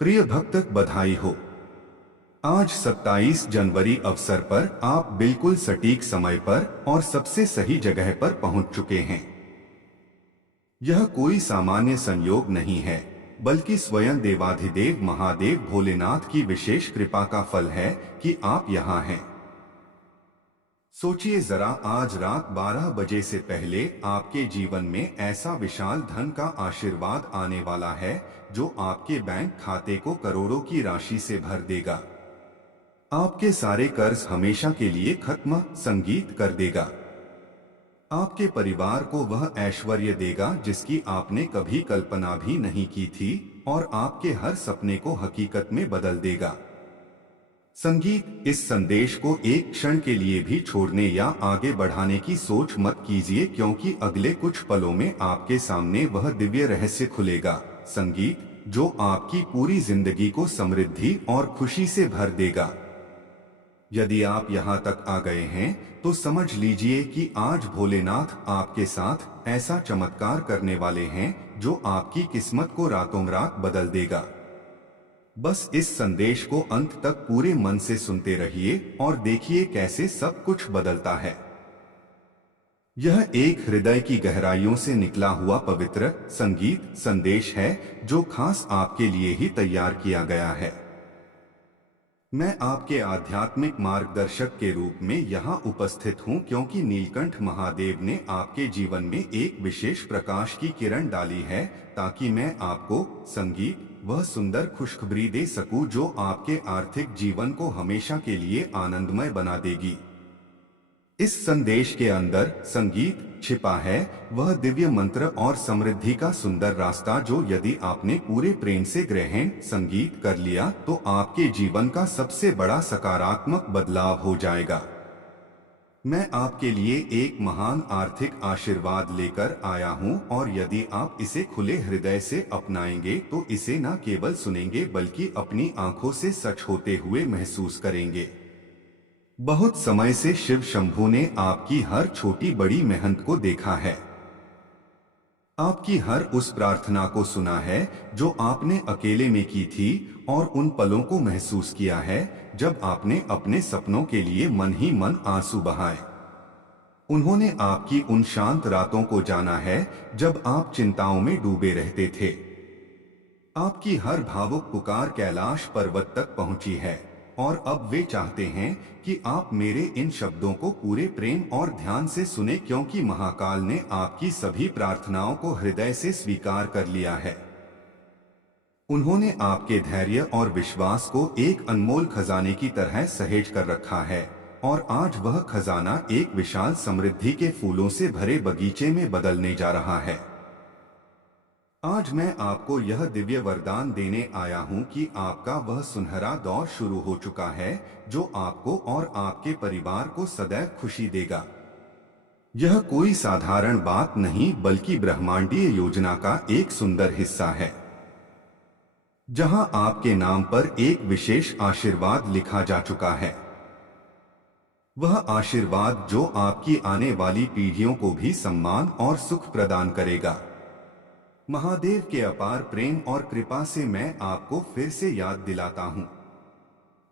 प्रिय भक्त, बधाई हो। आज 27 जनवरी अवसर पर आप बिल्कुल सटीक समय पर और सबसे सही जगह पर पहुंच चुके हैं। यह कोई सामान्य संयोग नहीं है, बल्कि स्वयं देवाधिदेव महादेव भोलेनाथ की विशेष कृपा का फल है कि आप यहाँ हैं। सोचिए जरा, आज रात 12 बजे से पहले आपके जीवन में ऐसा विशाल धन का आशीर्वाद आने वाला है जो आपके बैंक खाते को करोड़ों की राशि से भर देगा। आपके सारे कर्ज हमेशा के लिए खत्म संगीत कर देगा। आपके परिवार को वह ऐश्वर्य देगा जिसकी आपने कभी कल्पना भी नहीं की थी, और आपके हर सपने को हकीकत में बदल देगा। संगीत, इस संदेश को एक क्षण के लिए भी छोड़ने या आगे बढ़ाने की सोच मत कीजिए, क्योंकि अगले कुछ पलों में आपके सामने वह दिव्य रहस्य खुलेगा। संगीत, जो आपकी पूरी जिंदगी को समृद्धि और खुशी से भर देगा। यदि आप यहाँ तक आ गए हैं तो समझ लीजिए कि आज भोलेनाथ आपके साथ ऐसा चमत्कार करने वाले हैं जो आपकी किस्मत को रातों रात बदल देगा। बस इस संदेश को अंत तक पूरे मन से सुनते रहिए और देखिए कैसे सब कुछ बदलता है। यह एक हृदय की गहराइयों से निकला हुआ पवित्र संगीत संदेश है जो खास आपके लिए ही तैयार किया गया है। मैं आपके आध्यात्मिक मार्गदर्शक के रूप में यहाँ उपस्थित हूँ, क्योंकि नीलकंठ महादेव ने आपके जीवन में एक विशेष प्रकाश की किरण डाली है, ताकि मैं आपको संगीत वह सुंदर खुशखबरी दे सकूं जो आपके आर्थिक जीवन को हमेशा के लिए आनंदमय बना देगी। इस संदेश के अंदर संगीत छिपा है, वह दिव्य मंत्र और समृद्धि का सुंदर रास्ता जो यदि आपने पूरे प्रेम से ग्रहण संगीत कर लिया तो आपके जीवन का सबसे बड़ा सकारात्मक बदलाव हो जाएगा। मैं आपके लिए एक महान आर्थिक आशीर्वाद लेकर आया हूं, और यदि आप इसे खुले हृदय से अपनाएंगे तो इसे न केवल सुनेंगे बल्कि अपनी आंखों से सच होते हुए महसूस करेंगे। बहुत समय से शिव शंभू ने आपकी हर छोटी बड़ी मेहनत को देखा है, आपकी हर उस प्रार्थना को सुना है जो आपने अकेले में की थी, और उन पलों को महसूस किया है जब आपने अपने सपनों के लिए मन ही मन आंसू बहाए। उन्होंने आपकी उन शांत रातों को जाना है जब आप चिंताओं में डूबे रहते थे। आपकी हर भावुक पुकार कैलाश पर्वत तक पहुंची है, और अब वे चाहते हैं कि आप मेरे इन शब्दों को पूरे प्रेम और ध्यान से सुने, क्योंकि महाकाल ने आपकी सभी प्रार्थनाओं को हृदय से स्वीकार कर लिया है। उन्होंने आपके धैर्य और विश्वास को एक अनमोल खजाने की तरह सहेज कर रखा है, और आज वह खजाना एक विशाल समृद्धि के फूलों से भरे बगीचे में बदलने जा रहा है। आज मैं आपको यह दिव्य वरदान देने आया हूं कि आपका वह सुनहरा दौर शुरू हो चुका है जो आपको और आपके परिवार को सदैव खुशी देगा। यह कोई साधारण बात नहीं बल्कि ब्रह्मांडीय योजना का एक सुंदर हिस्सा है, जहां आपके नाम पर एक विशेष आशीर्वाद लिखा जा चुका है। वह आशीर्वाद जो आपकी आने वाली पीढ़ियों को भी सम्मान और सुख प्रदान करेगा। महादेव के अपार प्रेम और कृपा से मैं आपको फिर से याद दिलाता हूं,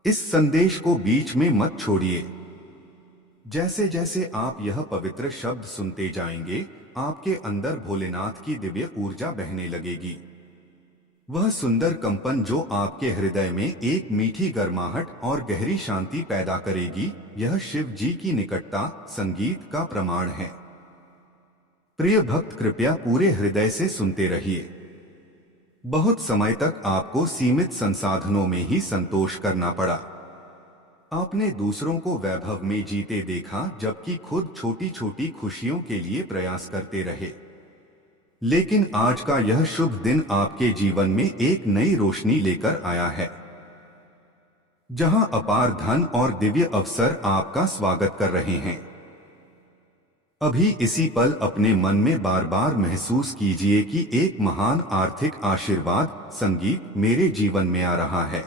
इस संदेश को बीच में मत छोड़िए। जैसे जैसे आप यह पवित्र शब्द सुनते जाएंगे, आपके अंदर भोलेनाथ की दिव्य ऊर्जा बहने लगेगी। वह सुंदर कंपन जो आपके हृदय में एक मीठी गर्माहट और गहरी शांति पैदा करेगी, यह शिव जी की निकटता संगीत का प्रमाण है। प्रिय भक्त, कृपया पूरे हृदय से सुनते रहिए। बहुत समय तक आपको सीमित संसाधनों में ही संतोष करना पड़ा। आपने दूसरों को वैभव में जीते देखा, जबकि खुद छोटी छोटी खुशियों के लिए प्रयास करते रहे। लेकिन आज का यह शुभ दिन आपके जीवन में एक नई रोशनी लेकर आया है, जहां अपार धन और दिव्य अवसर आपका स्वागत कर रहे हैं। अभी इसी पल अपने मन में बार बार महसूस कीजिए कि एक महान आर्थिक आशीर्वाद संगीत मेरे जीवन में आ रहा है।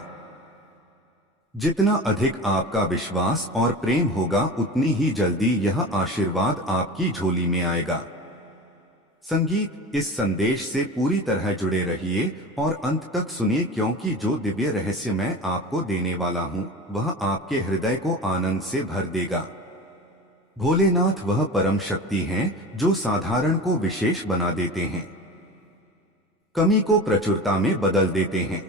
जितना अधिक आपका विश्वास और प्रेम होगा, उतनी ही जल्दी यह आशीर्वाद आपकी झोली में आएगा। संगीत, इस संदेश से पूरी तरह जुड़े रहिए और अंत तक सुनिए, क्योंकि जो दिव्य रहस्य मैं आपको देने वाला हूँ वह आपके हृदय को आनंद से भर देगा। भोलेनाथ वह परम शक्ति हैं जो साधारण को विशेष बना देते हैं, कमी को प्रचुरता में बदल देते हैं।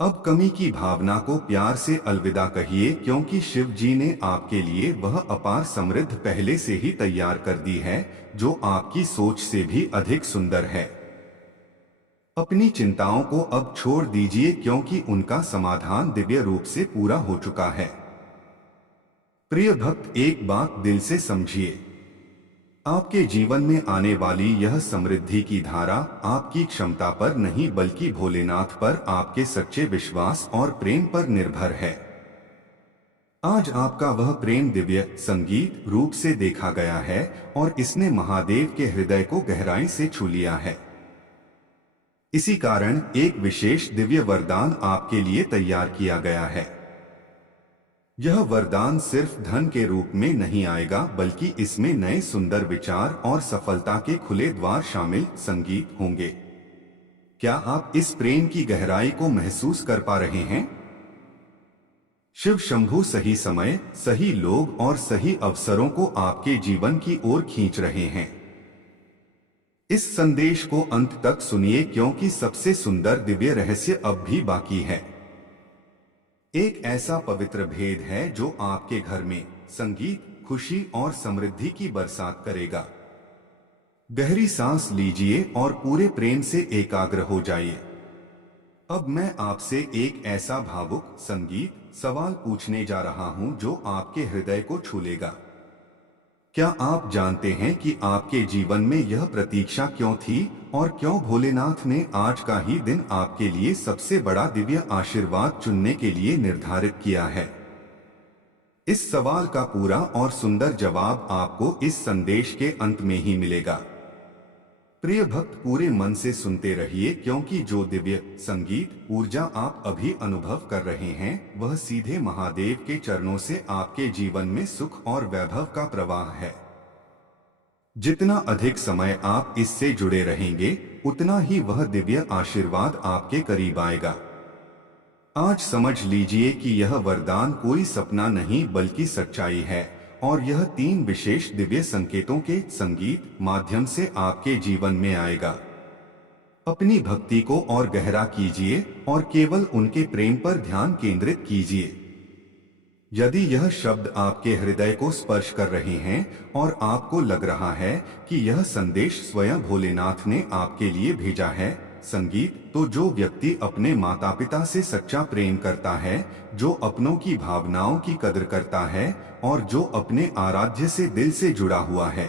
अब कमी की भावना को प्यार से अलविदा कहिए, क्योंकि शिव जी ने आपके लिए वह अपार समृद्ध पहले से ही तैयार कर दी है जो आपकी सोच से भी अधिक सुंदर है। अपनी चिंताओं को अब छोड़ दीजिए, क्योंकि उनका समाधान दिव्य रूप से पूरा हो चुका है। प्रिय भक्त, एक बात दिल से समझिए, आपके जीवन में आने वाली यह समृद्धि की धारा आपकी क्षमता पर नहीं बल्कि भोलेनाथ पर आपके सच्चे विश्वास और प्रेम पर निर्भर है। आज आपका वह प्रेम दिव्य संगीत रूप से देखा गया है और इसने महादेव के हृदय को गहराई से छू लिया है। इसी कारण एक विशेष दिव्य वरदान आपके लिए तैयार किया गया है। यह वरदान सिर्फ धन के रूप में नहीं आएगा, बल्कि इसमें नए सुंदर विचार और सफलता के खुले द्वार शामिल संगीत होंगे। क्या आप इस प्रेम की गहराई को महसूस कर पा रहे हैं? शिव शंभू सही समय, सही लोग और सही अवसरों को आपके जीवन की ओर खींच रहे हैं। इस संदेश को अंत तक सुनिए, क्योंकि सबसे सुंदर दिव्य रहस्य अब भी बाकी है। एक ऐसा पवित्र भेद है जो आपके घर में संगीत, खुशी और समृद्धि की बरसात करेगा। गहरी सांस लीजिए और पूरे प्रेम से एकाग्र हो जाइए। अब मैं आपसे एक ऐसा भावुक संगीत सवाल पूछने जा रहा हूं जो आपके हृदय को छू लेगा। क्या आप जानते हैं कि आपके जीवन में यह प्रतीक्षा क्यों थी और क्यों भोलेनाथ ने आज का ही दिन आपके लिए सबसे बड़ा दिव्य आशीर्वाद चुनने के लिए निर्धारित किया है? इस सवाल का पूरा और सुंदर जवाब आपको इस संदेश के अंत में ही मिलेगा। प्रिय भक्त, पूरे मन से सुनते रहिए, क्योंकि जो दिव्य संगीत ऊर्जा आप अभी अनुभव कर रहे हैं वह सीधे महादेव के चरणों से आपके जीवन में सुख और वैभव का प्रवाह है। जितना अधिक समय आप इससे जुड़े रहेंगे उतना ही वह दिव्य आशीर्वाद आपके करीब आएगा। आज समझ लीजिए कि यह वरदान कोई सपना नहीं बल्कि सच्चाई है और यह 3 विशेष दिव्य संकेतों के संगीत माध्यम से आपके जीवन में आएगा। अपनी भक्ति को और गहरा कीजिए और केवल उनके प्रेम पर ध्यान केंद्रित कीजिए। यदि यह शब्द आपके हृदय को स्पर्श कर रहे हैं और आपको लग रहा है कि यह संदेश स्वयं भोलेनाथ ने आपके लिए भेजा है, संगीत, तो जो व्यक्ति अपने माता पिता से सच्चा प्रेम करता है, जो अपनों की भावनाओं की कदर करता है और जो अपने आराध्य से दिल से जुड़ा हुआ है,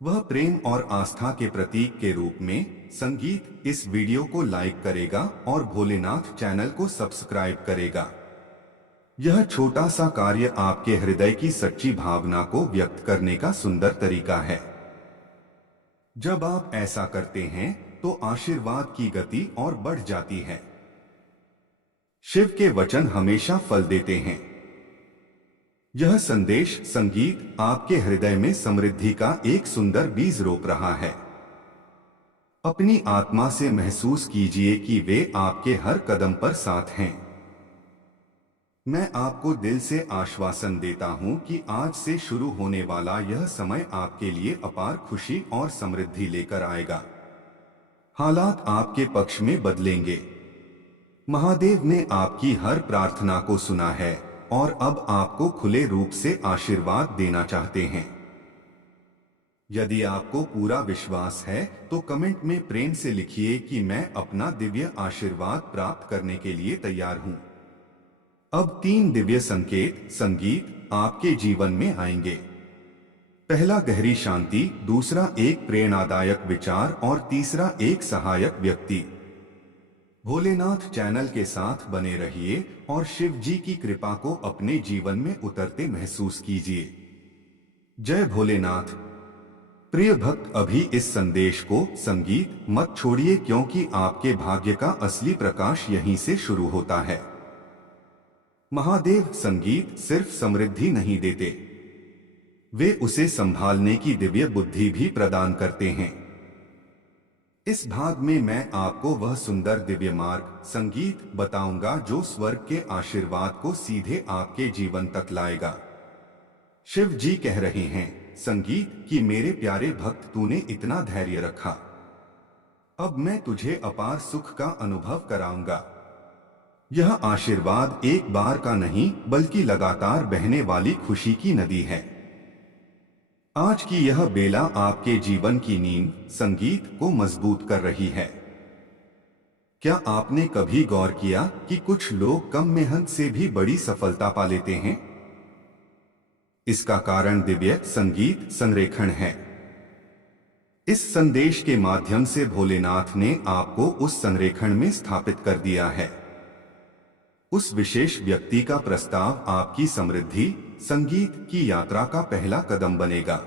वह प्रेम और आस्था के प्रतीक के रूप में संगीत इस वीडियो को लाइक करेगा और भोलेनाथ चैनल को सब्सक्राइब करेगा। यह छोटा सा कार्य आपके हृदय की सच्ची भावना को व्यक्त करने का सुंदर तरीका है। जब आप ऐसा करते हैं तो आशीर्वाद की गति और बढ़ जाती है। शिव के वचन हमेशा फल देते हैं। यह संदेश संगीत आपके हृदय में समृद्धि का एक सुंदर बीज रोप रहा है। अपनी आत्मा से महसूस कीजिए कि वे आपके हर कदम पर साथ हैं। मैं आपको दिल से आश्वासन देता हूं कि आज से शुरू होने वाला यह समय आपके लिए अपार खुशी और समृद्धि लेकर आएगा। हालात आपके पक्ष में बदलेंगे। महादेव ने आपकी हर प्रार्थना को सुना है और अब आपको खुले रूप से आशीर्वाद देना चाहते हैं। यदि आपको पूरा विश्वास है तो कमेंट में प्रेम से लिखिए कि मैं अपना दिव्य आशीर्वाद प्राप्त करने के लिए तैयार हूं। अब 3 दिव्य संकेत संगीत आपके जीवन में आएंगे। पहला गहरी शांति, दूसरा एक प्रेरणादायक विचार और तीसरा एक सहायक व्यक्ति। भोलेनाथ चैनल के साथ बने रहिए और शिव जी की कृपा को अपने जीवन में उतरते महसूस कीजिए। जय भोलेनाथ। प्रिय भक्त, अभी इस संदेश को संगीत मत छोड़िए, क्योंकि आपके भाग्य का असली प्रकाश यहीं से शुरू होता है। महादेव संगीत सिर्फ समृद्धि नहीं देते, वे उसे संभालने की दिव्य बुद्धि भी प्रदान करते हैं। इस भाग में मैं आपको वह सुंदर दिव्य मार्ग संगीत बताऊंगा जो स्वर्ग के आशीर्वाद को सीधे आपके जीवन तक लाएगा। शिव जी कह रहे हैं संगीत कि मेरे प्यारे भक्त, तूने इतना धैर्य रखा, अब मैं तुझे अपार सुख का अनुभव कराऊंगा। यह आशीर्वाद एक बार का नहीं बल्कि लगातार बहने वाली खुशी की नदी है। आज की यह बेला आपके जीवन की नींव संगीत को मजबूत कर रही है। क्या आपने कभी गौर किया कि कुछ लोग कम मेहनत से भी बड़ी सफलता पा लेते हैं? इसका कारण दिव्य संगीत संरेखण है। इस संदेश के माध्यम से भोलेनाथ ने आपको उस संरेखण में स्थापित कर दिया है। उस विशेष व्यक्ति का प्रस्ताव आपकी समृद्धि संगीत की यात्रा का पहला कदम बनेगा।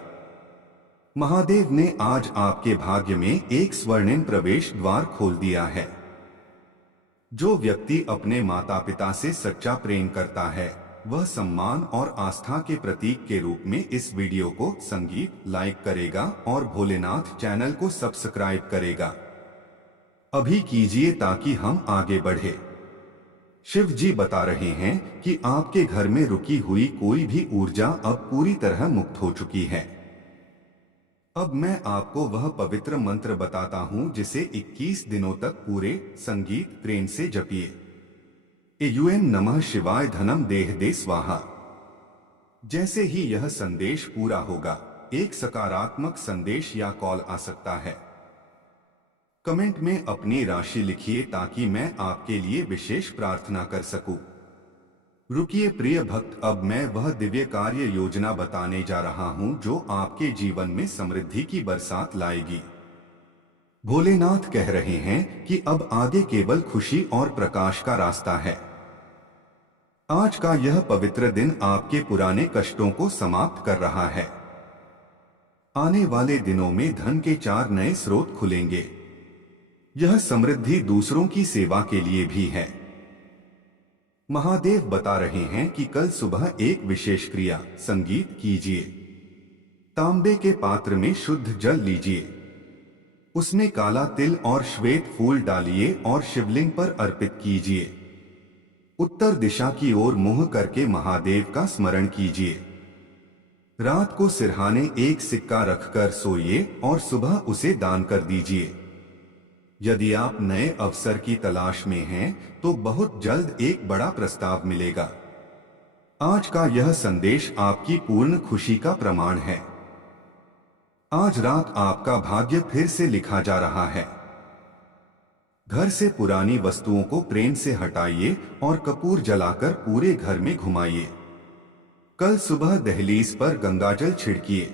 महादेव ने आज आपके भाग्य में एक स्वर्णिम प्रवेश द्वार खोल दिया है। जो व्यक्ति अपने माता पिता से सच्चा प्रेम करता है, वह सम्मान और आस्था के प्रतीक के रूप में इस वीडियो को संगीत लाइक करेगा और भोलेनाथ चैनल को सब्सक्राइब करेगा। अभी कीजिए ताकि हम आगे बढ़े। शिव जी बता रहे हैं कि आपके घर में रुकी हुई कोई भी ऊर्जा अब पूरी तरह मुक्त हो चुकी है। अब मैं आपको वह पवित्र मंत्र बताता हूं जिसे 21 दिनों तक पूरे संगीत प्रेम से जपिए। एयूएम नमः शिवाय धनम देह दे स्वाहा। जैसे ही यह संदेश पूरा होगा, एक सकारात्मक संदेश या कॉल आ सकता है। कमेंट में अपनी राशि लिखिए ताकि मैं आपके लिए विशेष प्रार्थना कर सकूं। रुकिए प्रिय भक्त, अब मैं वह दिव्य कार्य योजना बताने जा रहा हूं जो आपके जीवन में समृद्धि की बरसात लाएगी। भोलेनाथ कह रहे हैं कि अब आगे केवल खुशी और प्रकाश का रास्ता है। आज का यह पवित्र दिन आपके पुराने कष्टों को समाप्त कर रहा है। आने वाले दिनों में धन के 4 नए स्रोत खुलेंगे। यह समृद्धि दूसरों की सेवा के लिए भी है। महादेव बता रहे हैं कि कल सुबह एक विशेष क्रिया संगीत कीजिए। तांबे के पात्र में शुद्ध जल लीजिए, उसमें काला तिल और श्वेत फूल डालिए और शिवलिंग पर अर्पित कीजिए। उत्तर दिशा की ओर मुंह करके महादेव का स्मरण कीजिए। रात को सिरहाने एक सिक्का रखकर सोइए और सुबह उसे दान कर दीजिए। यदि आप नए अवसर की तलाश में हैं, तो बहुत जल्द एक बड़ा प्रस्ताव मिलेगा। आज का यह संदेश आपकी पूर्ण खुशी का प्रमाण है। आज रात आपका भाग्य फिर से लिखा जा रहा है। घर से पुरानी वस्तुओं को प्रेम से हटाइए और कपूर जलाकर पूरे घर में घुमाइए। कल सुबह दहलीज पर गंगाजल छिड़किए।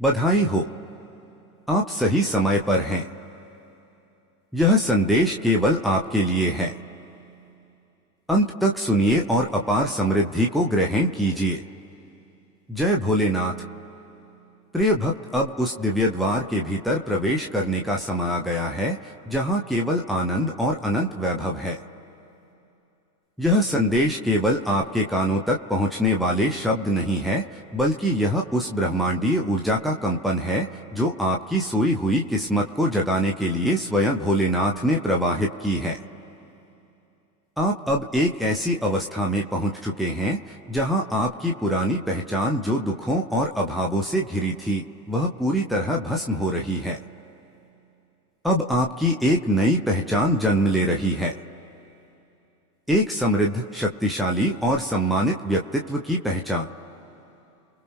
बधाई हो, आप सही समय पर हैं। यह संदेश केवल आपके लिए है। अंत तक सुनिए और अपार समृद्धि को ग्रहण कीजिए। जय भोलेनाथ। प्रिय भक्त, अब उस दिव्य द्वार के भीतर प्रवेश करने का समय आ गया है जहां केवल आनंद और अनंत वैभव है। यह संदेश केवल आपके कानों तक पहुंचने वाले शब्द नहीं है, बल्कि यह उस ब्रह्मांडीय ऊर्जा का कंपन है जो आपकी सोई हुई किस्मत को जगाने के लिए स्वयं भोलेनाथ ने प्रवाहित की है। आप अब एक ऐसी अवस्था में पहुंच चुके हैं जहां आपकी पुरानी पहचान जो दुखों और अभावों से घिरी थी, वह पूरी तरह भस्म हो रही है। अब आपकी एक नई पहचान जन्म ले रही है। एक समृद्ध, शक्तिशाली और सम्मानित व्यक्तित्व की पहचान।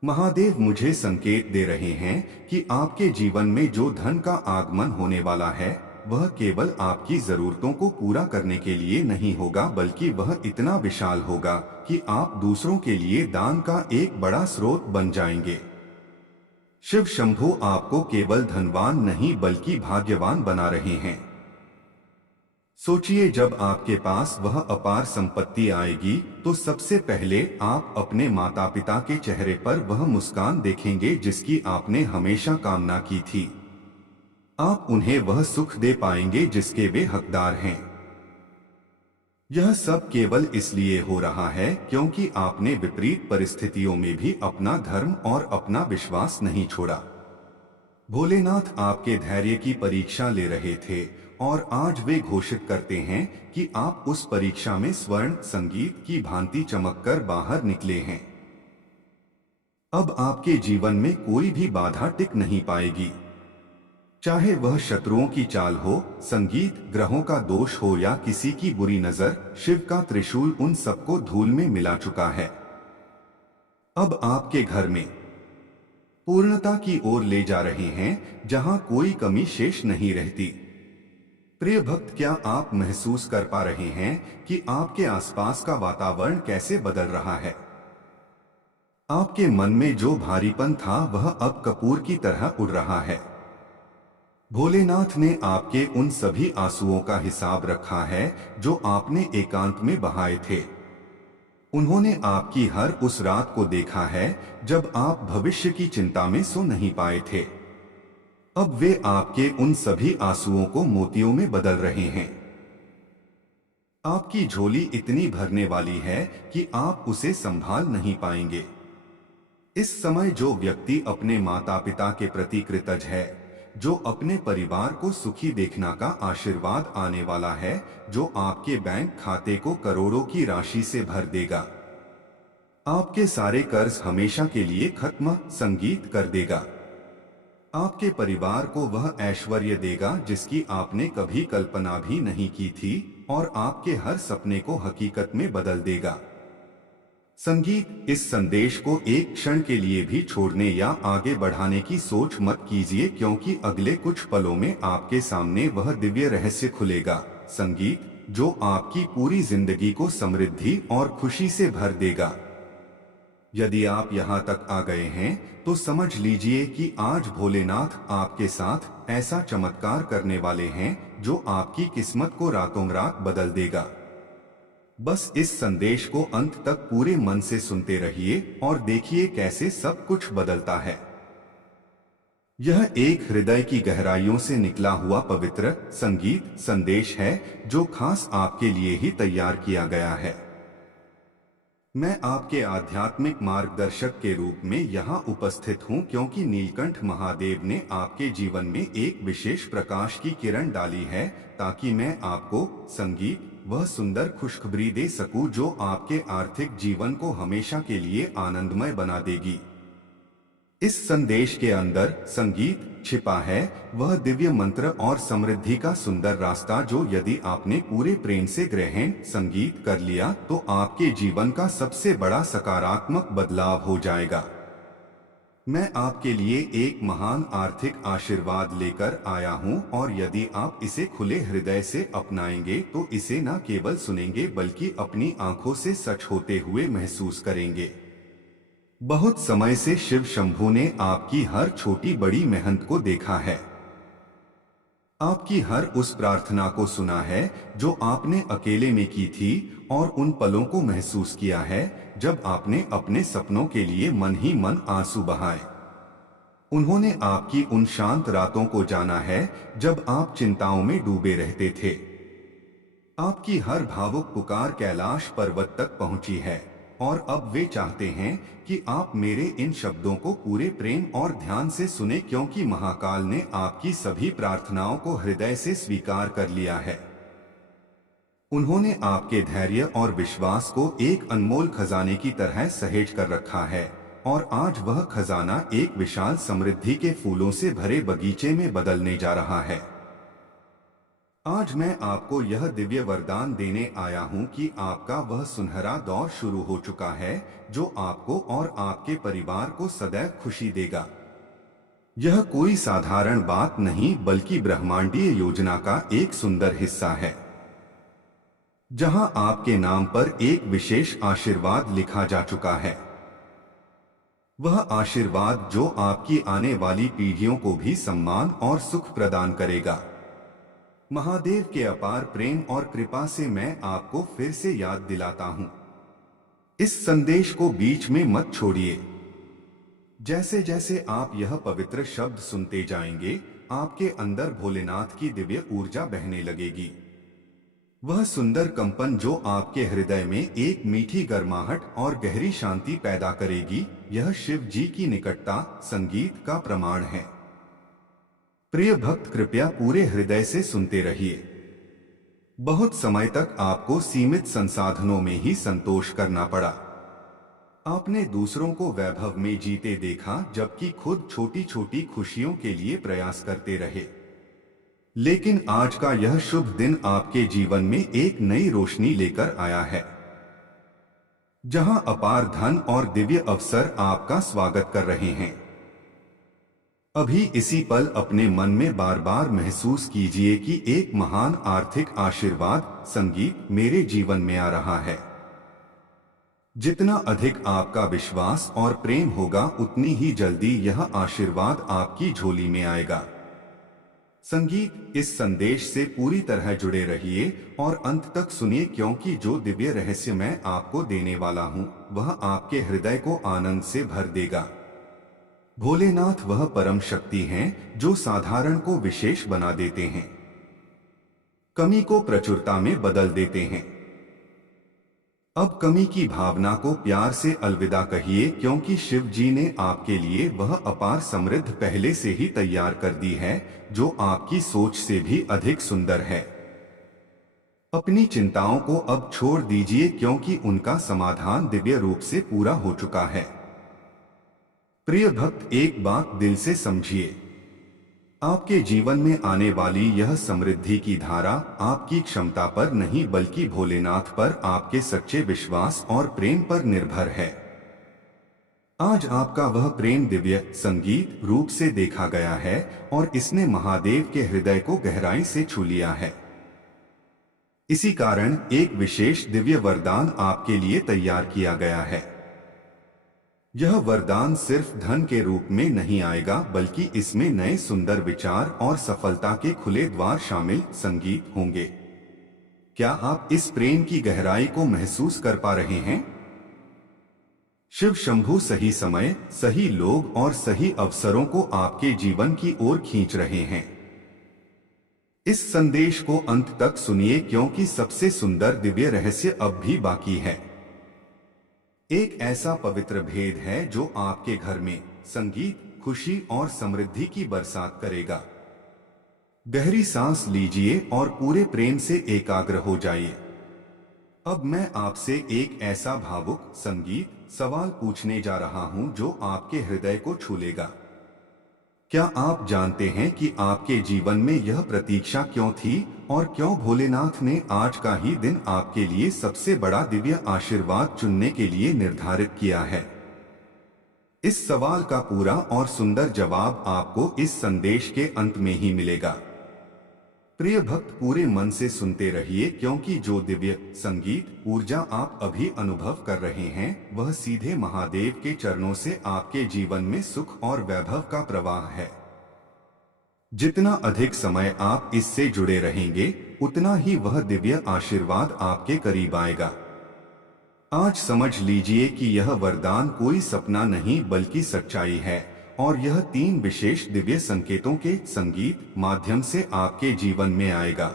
महादेव मुझे संकेत दे रहे हैं कि आपके जीवन में जो धन का आगमन होने वाला है, वह केवल आपकी जरूरतों को पूरा करने के लिए नहीं होगा, बल्कि वह इतना विशाल होगा कि आप दूसरों के लिए दान का एक बड़ा स्रोत बन जाएंगे। शिव शंभू आपको केवल धनवान नहीं बल्कि भाग्यवान बना रहे हैं। सोचिए, जब आपके पास वह अपार संपत्ति आएगी तो सबसे पहले आप अपने माता पिता के चेहरे पर वह मुस्कान देखेंगे जिसकी आपने हमेशा कामना की थी। आप उन्हें वह सुख दे पाएंगे जिसके वे हकदार हैं। यह सब केवल इसलिए हो रहा है क्योंकि आपने विपरीत परिस्थितियों में भी अपना धर्म और अपना विश्वास नहीं छोड़ा। भोलेनाथ आपके धैर्य की परीक्षा ले रहे थे और आज वे घोषित करते हैं कि आप उस परीक्षा में स्वर्ण संगीत की भांति चमककर बाहर निकले हैं। अब आपके जीवन में कोई भी बाधा टिक नहीं पाएगी, चाहे वह शत्रुओं की चाल हो, संगीत, ग्रहों का दोष हो या किसी की बुरी नजर। शिव का त्रिशूल उन सबको धूल में मिला चुका है। अब आपके घर में पूर्णता की ओर ले जा रहे हैं, जहां कोई कमी शेष नहीं रहती। प्रिय भक्त, क्या आप महसूस कर पा रहे हैं कि आपके आसपास का वातावरण कैसे बदल रहा है? आपके मन में जो भारीपन था वह अब कपूर की तरह उड़ रहा है। भोलेनाथ ने आपके उन सभी आंसुओं का हिसाब रखा है जो आपने एकांत में बहाए थे। उन्होंने आपकी हर उस रात को देखा है जब आप भविष्य की चिंता में सो नहीं पाए थे। अब वे आपके उन सभी आंसुओं को मोतियों में बदल रहे हैं। आपकी झोली इतनी भरने वाली है कि आप उसे संभाल नहीं पाएंगे। इस समय जो व्यक्ति अपने माता पिता के प्रति कृतज्ञ है, जो अपने परिवार को सुखी देखने का आशीर्वाद आने वाला है, जो आपके बैंक खाते को करोड़ों की राशि से भर देगा, आपके सारे कर्ज हमेशा के लिए खत्म संगीत कर देगा, आपके परिवार को वह ऐश्वर्य देगा जिसकी आपने कभी कल्पना भी नहीं की थी और आपके हर सपने को हकीकत में बदल देगा। संगीत, इस संदेश को एक क्षण के लिए भी छोड़ने या आगे बढ़ाने की सोच मत कीजिए, क्योंकि अगले कुछ पलों में आपके सामने वह दिव्य रहस्य खुलेगा। संगीत जो आपकी पूरी जिंदगी को समृद्धि और खुशी से भर देगा। यदि आप यहाँ तक आ गए हैं तो समझ लीजिए कि आज भोलेनाथ आपके साथ ऐसा चमत्कार करने वाले हैं जो आपकी किस्मत को रातों रात बदल देगा। बस इस संदेश को अंत तक पूरे मन से सुनते रहिए और देखिए कैसे सब कुछ बदलता है। यह एक हृदय की गहराइयों से निकला हुआ पवित्र संगीत संदेश है जो खास आपके लिए ही तैयार किया गया है। मैं आपके आध्यात्मिक मार्गदर्शक के रूप में यहाँ उपस्थित हूँ क्योंकि नीलकंठ महादेव ने आपके जीवन में एक विशेष प्रकाश की किरण डाली है, ताकि मैं आपको संगीत वह सुंदर खुशखबरी दे सकूं जो आपके आर्थिक जीवन को हमेशा के लिए आनंदमय बना देगी। इस संदेश के अंदर संगीत छिपा है, वह दिव्य मंत्र और समृद्धि का सुंदर रास्ता जो यदि आपने पूरे प्रेम से ग्रहण संगीत कर लिया तो आपके जीवन का सबसे बड़ा सकारात्मक बदलाव हो जाएगा। मैं आपके लिए एक महान आर्थिक आशीर्वाद लेकर आया हूं और यदि आप इसे खुले हृदय से अपनाएंगे तो इसे न केवल सुनेंगे बल्कि अपनी आंखों से सच होते हुए महसूस करेंगे। बहुत समय से शिव शंभू ने आपकी हर छोटी बड़ी मेहनत को देखा है, आपकी हर उस प्रार्थना को सुना है जो आपने अकेले में की थी और उन पलों को महसूस किया है जब आपने अपने सपनों के लिए मन ही मन आंसू बहाए। उन्होंने आपकी उन शांत रातों को जाना है जब आप चिंताओं में डूबे रहते थे। आपकी हर भावुक पुकार कैलाश पर्वत तक पहुंची है और अब वे चाहते हैं कि आप मेरे इन शब्दों को पूरे प्रेम और ध्यान से सुने, क्योंकि महाकाल ने आपकी सभी प्रार्थनाओं को हृदय से स्वीकार कर लिया है। उन्होंने आपके धैर्य और विश्वास को एक अनमोल खजाने की तरह सहेज कर रखा है और आज वह खजाना एक विशाल समृद्धि के फूलों से भरे बगीचे में बदलने जा रहा है। आज मैं आपको यह दिव्य वरदान देने आया हूं कि आपका वह सुनहरा दौर शुरू हो चुका है जो आपको और आपके परिवार को सदैव खुशी देगा। यह कोई साधारण बात नहीं बल्कि ब्रह्मांडीय योजना का एक सुंदर हिस्सा है, जहां आपके नाम पर एक विशेष आशीर्वाद लिखा जा चुका है। वह आशीर्वाद जो आपकी आने वाली पीढ़ियों को भी सम्मान और सुख प्रदान करेगा। महादेव के अपार प्रेम और कृपा से मैं आपको फिर से याद दिलाता हूं, इस संदेश को बीच में मत छोड़िए। जैसे जैसे आप यह पवित्र शब्द सुनते जाएंगे, आपके अंदर भोलेनाथ की दिव्य ऊर्जा बहने लगेगी। वह सुंदर कंपन जो आपके हृदय में एक मीठी गर्माहट और गहरी शांति पैदा करेगी, यह शिव जी की निकटता, संगीत का प्रमाण है। प्रिय भक्त, कृपया पूरे हृदय से सुनते रहिए। बहुत समय तक आपको सीमित संसाधनों में ही संतोष करना पड़ा। आपने दूसरों को वैभव में जीते देखा, जबकि खुद छोटी छोटी खुशियों के लिए प्रयास करते रहे। लेकिन आज का यह शुभ दिन आपके जीवन में एक नई रोशनी लेकर आया है, जहां अपार धन और दिव्य अवसर आपका स्वागत कर रहे हैं। अभी इसी पल अपने मन में बार बार महसूस कीजिए कि एक महान आर्थिक आशीर्वाद, संगीत, मेरे जीवन में आ रहा है। जितना अधिक आपका विश्वास और प्रेम होगा, उतनी ही जल्दी यह आशीर्वाद आपकी झोली में आएगा। संगीत, इस संदेश से पूरी तरह जुड़े रहिए और अंत तक सुनिए, क्योंकि जो दिव्य रहस्य मैं आपको देने वाला हूं, वह आपके हृदय को आनंद से भर देगा। भोलेनाथ वह परम शक्ति हैं जो साधारण को विशेष बना देते हैं, कमी को प्रचुरता में बदल देते हैं। अब कमी की भावना को प्यार से अलविदा कहिए, क्योंकि शिव जी ने आपके लिए वह अपार समृद्ध पहले से ही तैयार कर दी है, जो आपकी सोच से भी अधिक सुंदर है। अपनी चिंताओं को अब छोड़ दीजिए, क्योंकि उनका समाधान दिव्य रूप से पूरा हो चुका है। प्रिय भक्त, एक बात दिल से समझिए, आपके जीवन में आने वाली यह समृद्धि की धारा आपकी क्षमता पर नहीं, बल्कि भोलेनाथ पर आपके सच्चे विश्वास और प्रेम पर निर्भर है। आज आपका वह प्रेम दिव्य संगीत रूप से देखा गया है और इसने महादेव के हृदय को गहराई से छू लिया है। इसी कारण एक विशेष दिव्य वरदान आपके लिए तैयार किया गया है। यह वरदान सिर्फ धन के रूप में नहीं आएगा, बल्कि इसमें नए सुंदर विचार और सफलता के खुले द्वार शामिल संगीत होंगे। क्या आप इस प्रेम की गहराई को महसूस कर पा रहे हैं? शिव शंभू सही समय, सही लोग और सही अवसरों को आपके जीवन की ओर खींच रहे हैं। इस संदेश को अंत तक सुनिए, क्योंकि सबसे सुंदर दिव्य रहस्य अब भी बाकी है। एक ऐसा पवित्र भेद है जो आपके घर में संगीत, खुशी और समृद्धि की बरसात करेगा। गहरी सांस लीजिए और पूरे प्रेम से एकाग्र हो जाइए। अब मैं आपसे एक ऐसा भावुक संगीत सवाल पूछने जा रहा हूं जो आपके हृदय को छू लेगा। क्या आप जानते हैं कि आपके जीवन में यह प्रतीक्षा क्यों थी और क्यों भोलेनाथ ने आज का ही दिन आपके लिए सबसे बड़ा दिव्य आशीर्वाद चुनने के लिए निर्धारित किया है? इस सवाल का पूरा और सुंदर जवाब आपको इस संदेश के अंत में ही मिलेगा। प्रिय भक्त, पूरे मन से सुनते रहिए, क्योंकि जो दिव्य संगीत ऊर्जा आप अभी अनुभव कर रहे हैं, वह सीधे महादेव के चरणों से आपके जीवन में सुख और वैभव का प्रवाह है। जितना अधिक समय आप इससे जुड़े रहेंगे, उतना ही वह दिव्य आशीर्वाद आपके करीब आएगा। आज समझ लीजिए कि यह वरदान कोई सपना नहीं, बल्कि सच्चाई है, और यह 3 विशेष दिव्य संकेतों के संगीत माध्यम से आपके जीवन में आएगा।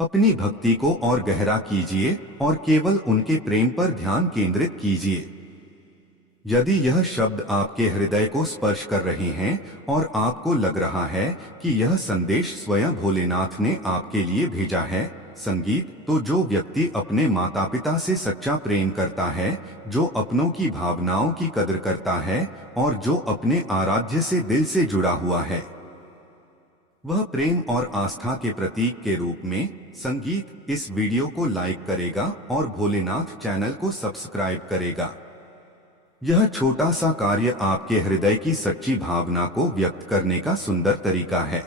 अपनी भक्ति को और गहरा कीजिए और केवल उनके प्रेम पर ध्यान केंद्रित कीजिए। यदि यह शब्द आपके हृदय को स्पर्श कर रहे हैं और आपको लग रहा है कि यह संदेश स्वयं भोलेनाथ ने आपके लिए भेजा है, संगीत, तो जो व्यक्ति अपने माता पिता से सच्चा प्रेम करता है, जो अपनों की भावनाओं की कदर करता है और जो अपने आराध्य से दिल से जुड़ा हुआ है, वह प्रेम और आस्था के प्रतीक के रूप में संगीत इस वीडियो को लाइक करेगा और भोलेनाथ चैनल को सब्सक्राइब करेगा। यह छोटा सा कार्य आपके हृदय की सच्ची भावना को व्यक्त करने का सुंदर तरीका है।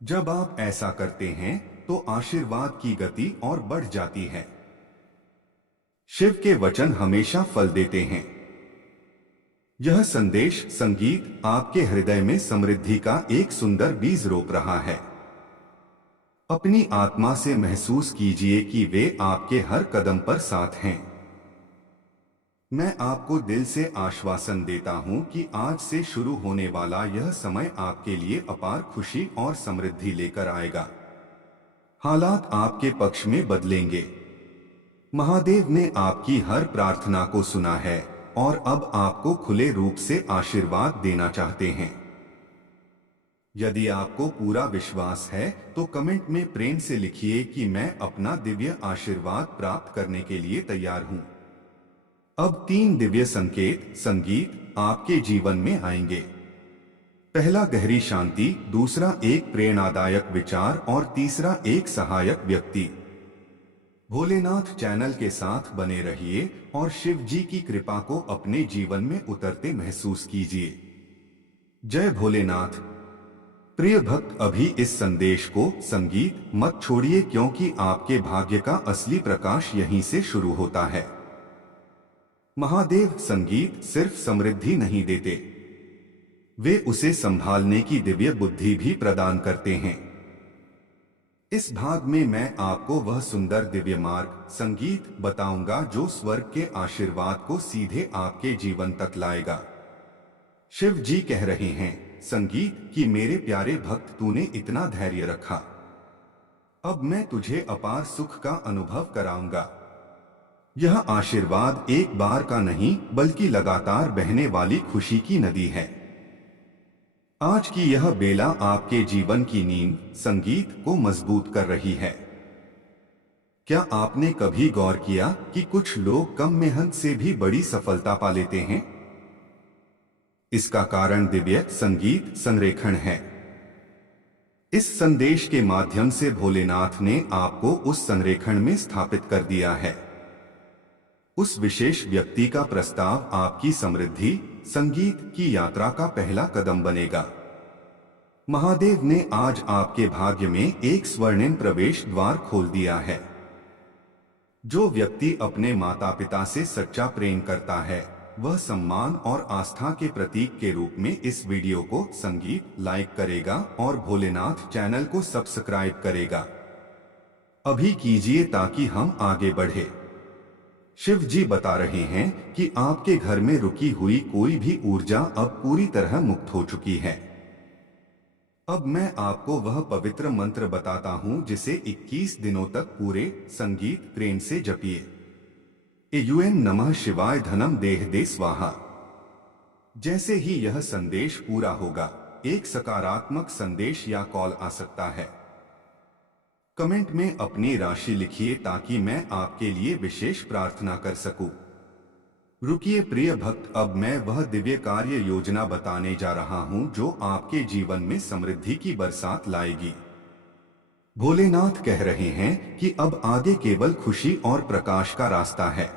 जब आप ऐसा करते हैं तो आशीर्वाद की गति और बढ़ जाती है। शिव के वचन हमेशा फल देते हैं। यह संदेश संगीत आपके हृदय में समृद्धि का एक सुंदर बीज रोप रहा है। अपनी आत्मा से महसूस कीजिए कि वे आपके हर कदम पर साथ हैं। मैं आपको दिल से आश्वासन देता हूं कि आज से शुरू होने वाला यह समय आपके लिए अपार खुशी और समृद्धि लेकर आएगा। हालात आपके पक्ष में बदलेंगे। महादेव ने आपकी हर प्रार्थना को सुना है और अब आपको खुले रूप से आशीर्वाद देना चाहते हैं। यदि आपको पूरा विश्वास है तो कमेंट में प्रेम से लिखिए कि मैं अपना दिव्य आशीर्वाद प्राप्त करने के लिए तैयार हूं। अब 3 दिव्य संकेत संगीत आपके जीवन में आएंगे। पहला गहरी शांति, दूसरा एक प्रेरणादायक विचार और तीसरा एक सहायक व्यक्ति। भोलेनाथ चैनल के साथ बने रहिए और शिव जी की कृपा को अपने जीवन में उतरते महसूस कीजिए। जय भोलेनाथ। प्रिय भक्त, अभी इस संदेश को संगीत मत छोड़िए, क्योंकि आपके भाग्य का असली प्रकाश यहीं से शुरू होता है। महादेव संगीत सिर्फ समृद्धि नहीं देते, वे उसे संभालने की दिव्य बुद्धि भी प्रदान करते हैं। इस भाग में मैं आपको वह सुंदर दिव्य मार्ग संगीत बताऊंगा जो स्वर्ग के आशीर्वाद को सीधे आपके जीवन तक लाएगा। शिव जी कह रहे हैं संगीत कि मेरे प्यारे भक्त, तूने इतना धैर्य रखा, अब मैं तुझे अपार सुख का अनुभव कराऊंगा। यह आशीर्वाद एक बार का नहीं बल्कि लगातार बहने वाली खुशी की नदी है। आज की यह बेला आपके जीवन की नींव संगीत को मजबूत कर रही है। क्या आपने कभी गौर किया कि कुछ लोग कम मेहनत से भी बड़ी सफलता पा लेते हैं? इसका कारण दिव्य संगीत संरेखण है। इस संदेश के माध्यम से भोलेनाथ ने आपको उस संरेखण में स्थापित कर दिया है। उस विशेष व्यक्ति का प्रस्ताव आपकी समृद्धि संगीत की यात्रा का पहला कदम बनेगा। महादेव ने आज आपके भाग्य में एक स्वर्णिम प्रवेश द्वार खोल दिया है। जो व्यक्ति अपने माता पिता से सच्चा प्रेम करता है, वह सम्मान और आस्था के प्रतीक के रूप में इस वीडियो को संगीत लाइक करेगा और भोलेनाथ चैनल को सब्सक्राइब करेगा। अभी कीजिए ताकि हम आगे बढ़े। शिव जी बता रहे हैं कि आपके घर में रुकी हुई कोई भी ऊर्जा अब पूरी तरह मुक्त हो चुकी है। अब मैं आपको वह पवित्र मंत्र बताता हूं जिसे 21 दिनों तक पूरे संगीत प्रेम से जपिए। एयूएन नमः शिवाय धनम देह दे स्वाहा। जैसे ही यह संदेश पूरा होगा, एक सकारात्मक संदेश या कॉल आ सकता है। कमेंट में अपनी राशि लिखिए ताकि मैं आपके लिए विशेष प्रार्थना कर सकूं। रुकिए प्रिय भक्त, अब मैं वह दिव्य कार्य योजना बताने जा रहा हूं जो आपके जीवन में समृद्धि की बरसात लाएगी। भोलेनाथ कह रहे हैं कि अब आगे केवल खुशी और प्रकाश का रास्ता है।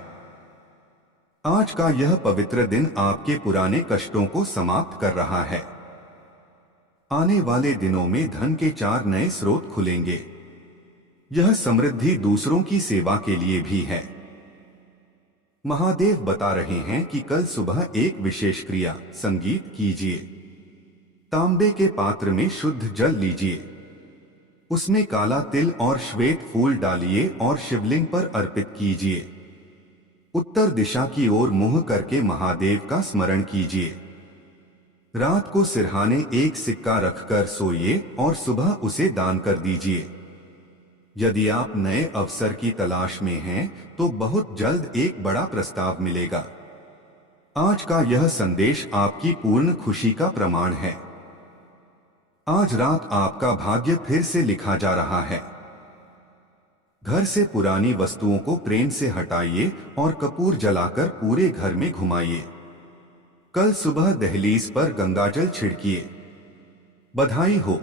आज का यह पवित्र दिन आपके पुराने कष्टों को समाप्त कर रहा है। आने वाले दिनों में धन के 4 नए स्रोत खुलेंगे। यह समृद्धि दूसरों की सेवा के लिए भी है। महादेव बता रहे हैं कि कल सुबह एक विशेष क्रिया संगीत कीजिए। तांबे के पात्र में शुद्ध जल लीजिए, उसमें काला तिल और श्वेत फूल डालिए और शिवलिंग पर अर्पित कीजिए। उत्तर दिशा की ओर मुंह करके महादेव का स्मरण कीजिए। रात को सिरहाने एक सिक्का रखकर सोइए और सुबह उसे दान कर दीजिए। यदि आप नए अवसर की तलाश में हैं, तो बहुत जल्द एक बड़ा प्रस्ताव मिलेगा। आज का यह संदेश आपकी पूर्ण खुशी का प्रमाण है। आज रात आपका भाग्य फिर से लिखा जा रहा है। घर से पुरानी वस्तुओं को प्रेम से हटाइए और कपूर जलाकर पूरे घर में घुमाइए। कल सुबह दहलीज पर गंगाजल छिड़किए। बधाई हो,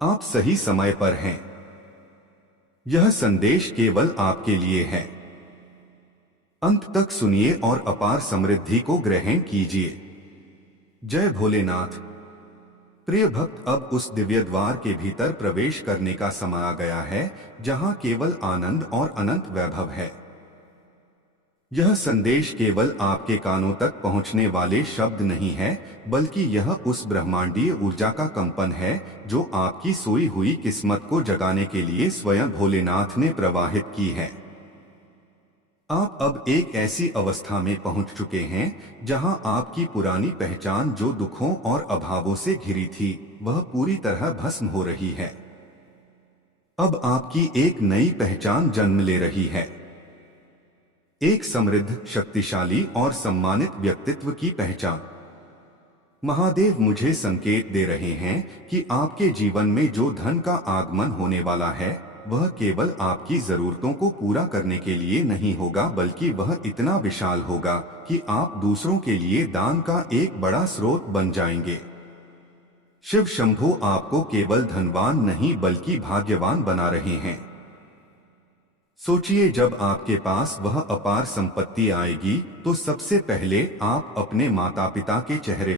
आप सही समय पर हैं। यह संदेश केवल आपके लिए है। अंत तक सुनिए और अपार समृद्धि को ग्रहण कीजिए। जय भोलेनाथ। प्रिय भक्त, अब उस दिव्य द्वार के भीतर प्रवेश करने का समय आ गया है जहां केवल आनंद और अनंत वैभव है। यह संदेश केवल आपके कानों तक पहुंचने वाले शब्द नहीं है, बल्कि यह उस ब्रह्मांडीय ऊर्जा का कंपन है जो आपकी सोई हुई किस्मत को जगाने के लिए स्वयं भोलेनाथ ने प्रवाहित की है। आप अब एक ऐसी अवस्था में पहुंच चुके हैं जहां आपकी पुरानी पहचान जो दुखों और अभावों से घिरी थी, वह पूरी तरह भस्म हो रही है। अब आपकी एक नई पहचान जन्म ले रही है, एक समृद्ध, शक्तिशाली और सम्मानित व्यक्तित्व की पहचान। महादेव मुझे संकेत दे रहे हैं कि आपके जीवन में जो धन का आगमन होने वाला है, वह केवल आपकी जरूरतों को पूरा करने के लिए नहीं होगा, बल्कि वह इतना विशाल होगा कि आप दूसरों के लिए दान का एक बड़ा स्रोत बन जाएंगे। शिव शंभू आपको केवल धनवान नहीं बल्कि भाग्यवान बना रहे हैं। सोचिए, जब आपके पास वह अपार संपत्ति आएगी तो सबसे पहले आप अपने माता पिता के चेहरे